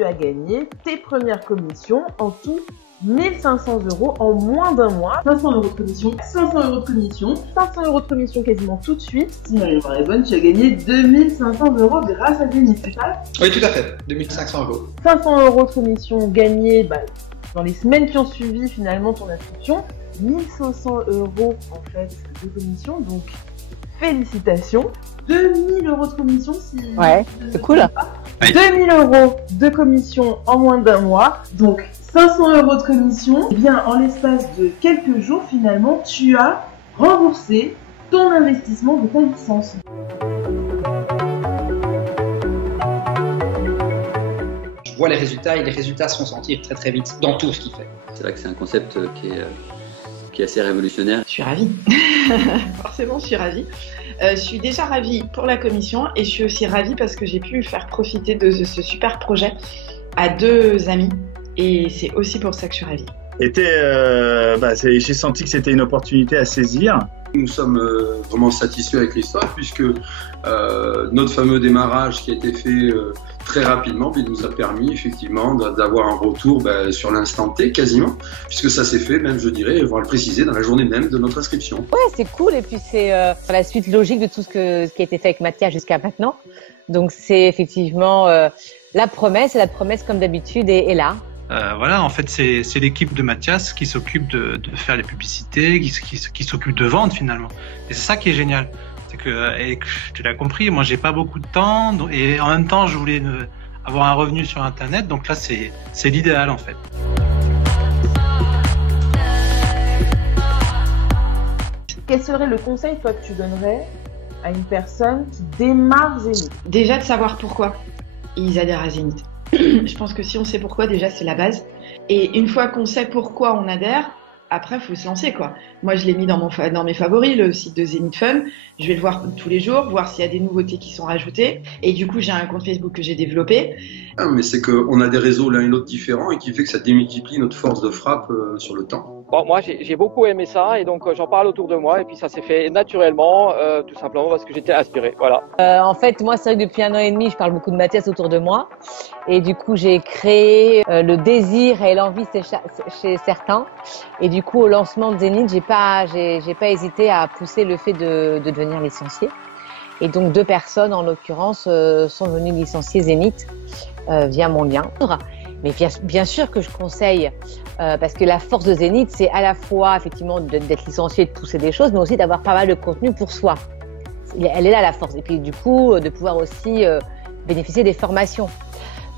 tu as gagné tes premières commissions, en tout 1500 € en moins d'un mois. 500 € de commission, 500 € de commission, 500 € de commission quasiment tout de suite. Si ma mémoire est bonne, tu as gagné 2500 € grâce à Zénith, c'est ça? Oui, tout à fait, 2500 €. 500 € de commission gagnée dans les semaines qui ont suivi finalement ton inscription. 1500 € en fait de commission, donc félicitations. 2000 € de commission si... Ouais, c'est cool. 2000 € de commission en moins d'un mois, donc 500 € de commission. Et bien, en l'espace de quelques jours, finalement, tu as remboursé ton investissement de ta licence. Je vois les résultats et les résultats se font sentir très très vite dans tout ce qu'il fait. C'est vrai que c'est un concept qui est assez révolutionnaire. Je suis ravie. Forcément, je suis ravie. Je suis déjà ravie pour la commission et je suis aussi ravie parce que j'ai pu faire profiter de ce super projet à 2 amis et c'est aussi pour ça que je suis ravie. J'ai senti que c'était une opportunité à saisir. Nous sommes vraiment satisfaits avec l'histoire puisque notre fameux démarrage qui a été fait très rapidement nous a permis effectivement d'avoir un retour sur l'instant T quasiment, puisque ça s'est fait même, je dirais, voire le préciser, dans la journée même de notre inscription. Ouais, c'est cool et puis c'est la suite logique de tout ce qui a été fait avec Mathias jusqu'à maintenant. Donc c'est effectivement la promesse et la promesse comme d'habitude est là. Voilà, en fait, c'est l'équipe de Mathias qui s'occupe de faire les publicités, qui s'occupe de vendre finalement. Et c'est ça qui est génial. C'est que, et tu l'as compris, moi j'ai pas beaucoup de temps et en même temps je voulais avoir un revenu sur Internet. Donc là, c'est l'idéal en fait. Quel serait le conseil toi que tu donnerais à une personne qui démarre Zénith? Déjà de savoir pourquoi ils adhèrent à Zénith. Je pense que si on sait pourquoi, déjà c'est la base. Et une fois qu'on sait pourquoi on adhère, après il faut se lancer quoi. Moi je l'ai mis dans mes favoris, le site de Zénith Fun. Je vais le voir tous les jours, voir s'il y a des nouveautés qui sont rajoutées. Et du coup j'ai un compte Facebook que j'ai développé. Ah, mais c'est qu'on a des réseaux l'un et l'autre différents et qui fait que ça démultiplie notre force de frappe sur le temps. Bon, moi j'ai beaucoup aimé ça et donc j'en parle autour de moi et puis ça s'est fait naturellement, tout simplement parce que j'étais inspiré, voilà. En fait, moi c'est vrai que depuis 1 an et demi, je parle beaucoup de Mathias autour de moi et du coup j'ai créé le désir et l'envie chez certains et du coup au lancement de Zénith, j'ai pas hésité à pousser le fait de devenir licencié et donc 2 personnes en l'occurrence sont venues licencier Zénith via mon lien. Mais bien sûr que je conseille, parce que la force de Zénith, c'est à la fois effectivement d'être licencié, de pousser des choses, mais aussi d'avoir pas mal de contenu pour soi. Elle est là la force. Et puis du coup, de pouvoir aussi bénéficier des formations.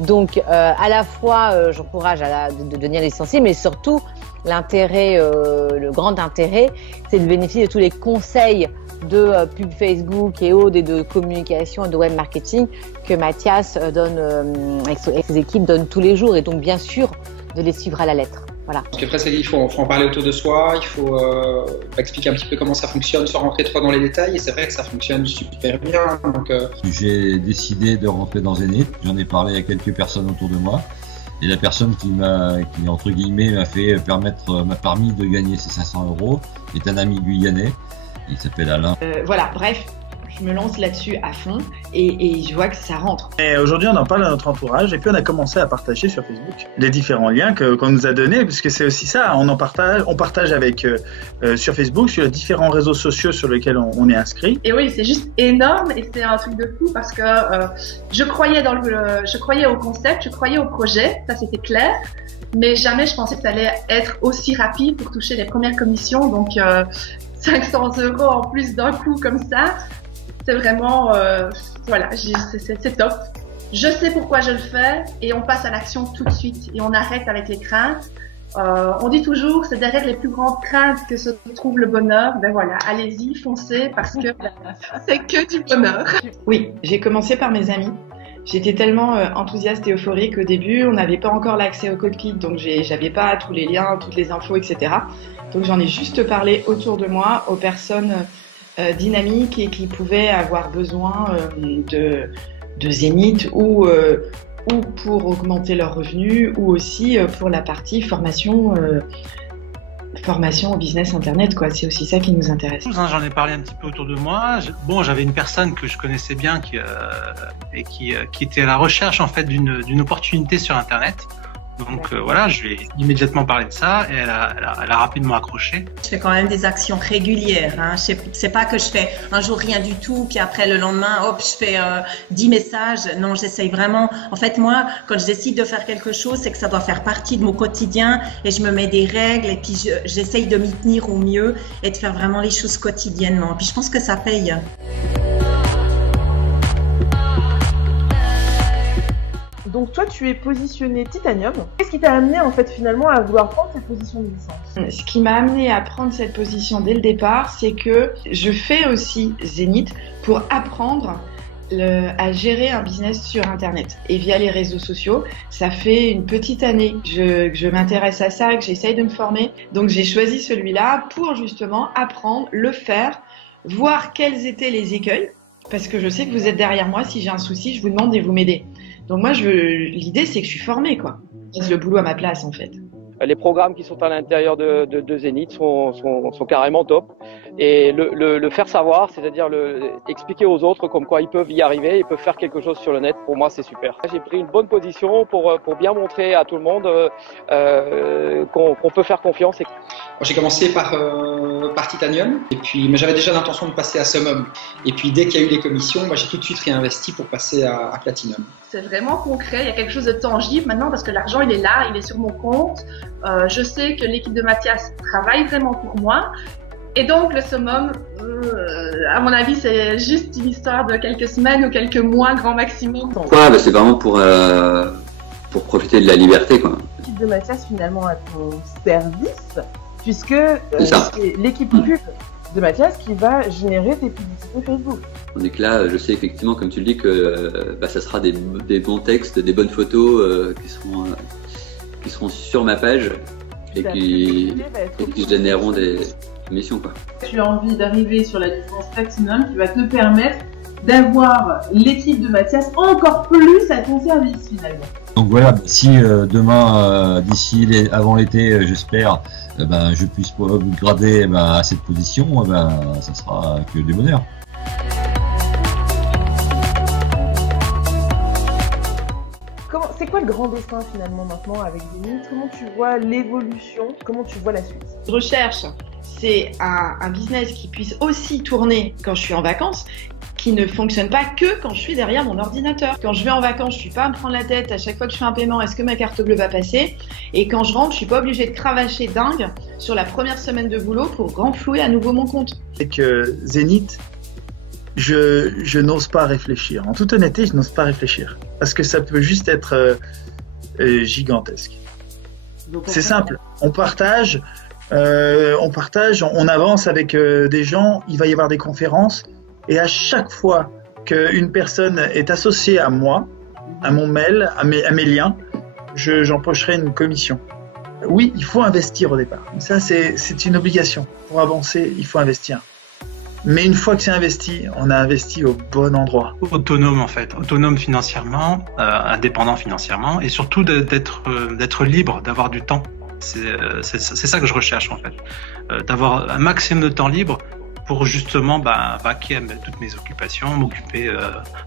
Donc à la fois, j'encourage de devenir licencié, mais surtout l'intérêt, le grand intérêt, c'est de bénéficier de tous les conseils de pub Facebook et autres et de communication et de web marketing que Mathias donne avec ses équipes donne tous les jours et donc bien sûr de les suivre à la lettre. Voilà. Parce qu'après, il faut en parler autour de soi, il faut expliquer un petit peu comment ça fonctionne sans rentrer trop dans les détails et c'est vrai que ça fonctionne super bien. Donc, J'ai décidé de rentrer dans Zénith, j'en ai parlé à quelques personnes autour de moi et la personne qui entre guillemets m'a permis de gagner ces 500 € est un ami guyanais. Il s'appelle Alain. Voilà, bref, je me lance là-dessus à fond et je vois que ça rentre. Et aujourd'hui, on en parle à notre entourage et puis on a commencé à partager sur Facebook les différents liens qu'on nous a donnés, parce que c'est aussi ça, on partage avec sur Facebook, sur les différents réseaux sociaux sur lesquels on est inscrit. Et oui, c'est juste énorme et c'est un truc de fou parce que je croyais au concept, je croyais au projet, ça c'était clair. Mais jamais je pensais que ça allait être aussi rapide pour toucher les premières commissions. Donc 500 € en plus d'un coup comme ça, c'est vraiment, voilà, c'est top. Je sais pourquoi je le fais et on passe à l'action tout de suite et on arrête avec les craintes. On dit toujours, c'est derrière les plus grandes craintes que se trouve le bonheur. Ben voilà, allez-y, foncez parce que c'est que du bonheur. Oui, j'ai commencé par mes amis. J'étais tellement enthousiaste et euphorique au début, on n'avait pas encore l'accès au cockpit, donc j'avais pas tous les liens, toutes les infos, etc. Donc j'en ai juste parlé autour de moi aux personnes dynamiques et qui pouvaient avoir besoin de Zénith ou pour augmenter leurs revenus ou aussi pour la partie formation formation au business internet, quoi. C'est aussi ça qui nous intéresse. J'en ai parlé un petit peu autour de moi. Bon, j'avais une personne que je connaissais bien qui était à la recherche en fait d'une opportunité sur Internet. Donc voilà, je lui ai immédiatement parlé de ça et elle a rapidement accroché. Je fais quand même des actions régulières. Hein. C'est pas que je fais un jour rien du tout, puis après le lendemain, hop, je fais 10 messages. Non, j'essaye vraiment. En fait, moi, quand je décide de faire quelque chose, c'est que ça doit faire partie de mon quotidien et je me mets des règles et puis j'essaye de m'y tenir au mieux et de faire vraiment les choses quotidiennement. Puis je pense que ça paye. Donc toi, tu es positionné Titanium. Qu'est-ce qui t'a amené en fait finalement à vouloir prendre cette position de licence? Ce qui m'a amené à prendre cette position dès le départ, c'est que je fais aussi Zénith pour apprendre à gérer un business sur Internet et via les réseaux sociaux. Ça fait une petite année que je m'intéresse à ça, que j'essaye de me former. Donc j'ai choisi celui-là pour justement apprendre, le faire, voir quels étaient les écueils. Parce que je sais que vous êtes derrière moi. Si j'ai un souci, je vous demande et vous m'aidez. Donc moi, l'idée, c'est que je suis formée, quoi. Je fais le boulot à ma place, en fait. Les programmes qui sont à l'intérieur de Zénith sont carrément top. Et le faire savoir, c'est-à-dire expliquer aux autres comme quoi ils peuvent y arriver, ils peuvent faire quelque chose sur le net, pour moi, c'est super. J'ai pris une bonne position pour bien montrer à tout le monde qu'on peut faire confiance. J'ai commencé par Titanium, mais j'avais déjà l'intention de passer à Summum. Et puis dès qu'il y a eu les commissions, j'ai tout de suite réinvesti pour passer à Platinum. C'est vraiment concret, il y a quelque chose de tangible maintenant parce que l'argent il est là, il est sur mon compte. Je sais que l'équipe de Mathias travaille vraiment pour moi. Et donc le Summum, à mon avis, c'est juste une histoire de quelques semaines ou quelques mois grand maximum. Ouais, c'est vraiment pour profiter de la liberté, quoi. L'équipe de Mathias finalement à ton service, puisque c'est l'équipe pub de Mathias qui va générer tes publicités Facebook. Donc là, je sais effectivement, comme tu le dis, que ça sera des bons textes, des bonnes photos qui seront sur ma page et qui généreront des missions, quoi. Tu as envie d'arriver sur la licence Platinum qui va te permettre d'avoir l'équipe de Mathias encore plus à ton service finalement. Donc voilà, si demain, avant l'été, j'espère, je puisse grader à cette position, ça sera que du bonheur. C'est quoi le grand destin finalement maintenant avec Zénith? Comment tu vois l'évolution? Comment tu vois la suite? Je recherche, c'est un business qui puisse aussi tourner quand je suis en vacances, qui ne fonctionne pas que quand je suis derrière mon ordinateur. Quand je vais en vacances, je suis pas à me prendre la tête à chaque fois que je fais un paiement, est-ce que ma carte bleue va passer? Et quand je rentre, je suis pas obligée de cravacher dingue sur la première semaine de boulot pour renflouer à nouveau mon compte. C'est que Zénith, je n'ose pas réfléchir. En toute honnêteté, je n'ose pas réfléchir. Parce que ça peut juste être gigantesque. C'est simple. On partage, on avance avec des gens, il va y avoir des conférences. Et à chaque fois qu'une personne est associée à moi, à mon mail, à mes liens, j'empocherai une commission. Oui, il faut investir au départ. Ça, c'est une obligation. Pour avancer, il faut investir. Mais une fois que c'est investi, on a investi au bon endroit. Autonome en fait, autonome financièrement, indépendant financièrement, et surtout d'être libre, d'avoir du temps. C'est ça que je recherche en fait, d'avoir un maximum de temps libre pour justement vaquer à toutes mes occupations, m'occuper,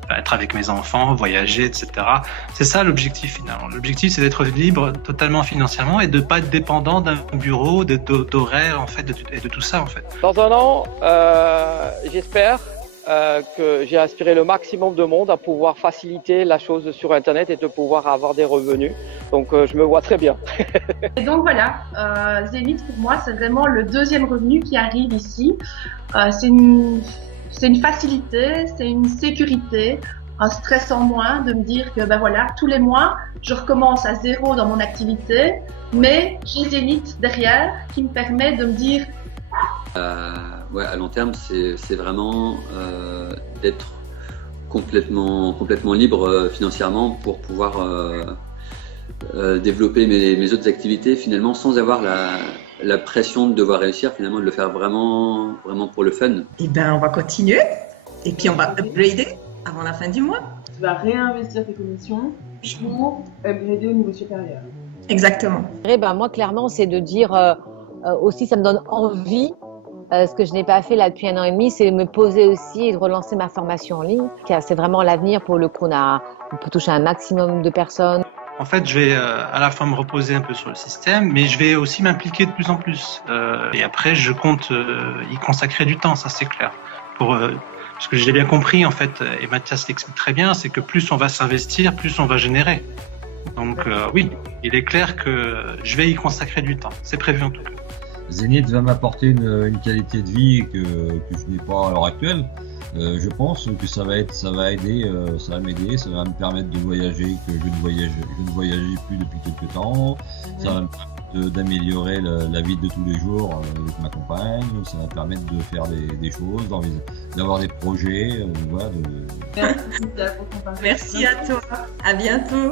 être avec mes enfants, voyager, etc. C'est ça l'objectif finalement. L'objectif c'est d'être libre totalement financièrement et de pas être dépendant d'un bureau, d'horaires en fait, et de tout ça en fait. Dans un an, j'espère que j'ai inspiré le maximum de monde à pouvoir faciliter la chose sur Internet et de pouvoir avoir des revenus. Donc je me vois très bien. Et donc voilà, Zénith pour moi c'est vraiment le deuxième revenu qui arrive ici. C'est une facilité, c'est une sécurité, un stress en moins de me dire que voilà, tous les mois je recommence à zéro dans mon activité, mais j'ai Zénith derrière qui me permet de me dire à long terme, c'est vraiment d'être complètement libre financièrement pour pouvoir développer mes autres activités finalement sans avoir la pression de devoir réussir, finalement de le faire vraiment pour le fun. Et on va continuer et puis on va upgrader avant la fin du mois. Tu vas réinvestir tes commissions pour upgrader au niveau supérieur. Exactement. Moi clairement c'est de dire aussi ça me donne envie. Ce que je n'ai pas fait là depuis 1 an et demi, c'est me poser aussi et de relancer ma formation en ligne. C'est vraiment l'avenir pour le coup. On peut toucher un maximum de personnes. En fait, je vais à la fois me reposer un peu sur le système, mais je vais aussi m'impliquer de plus en plus. Et après, je compte y consacrer du temps, ça c'est clair. Parce que je l'ai bien compris, en fait, et Mathias l'explique très bien, c'est que plus on va s'investir, plus on va générer. Donc oui, il est clair que je vais y consacrer du temps. C'est prévu en tout cas. Zénith va m'apporter une qualité de vie que je n'ai pas à l'heure actuelle. Je pense que ça va m'aider, ça va me permettre de voyager, que je ne voyageais plus depuis quelques temps. Ça va me permettre d'améliorer la vie de tous les jours avec ma compagne. Ça va me permettre de faire des choses, d'avoir des projets. Voilà, Merci à toi. À bientôt.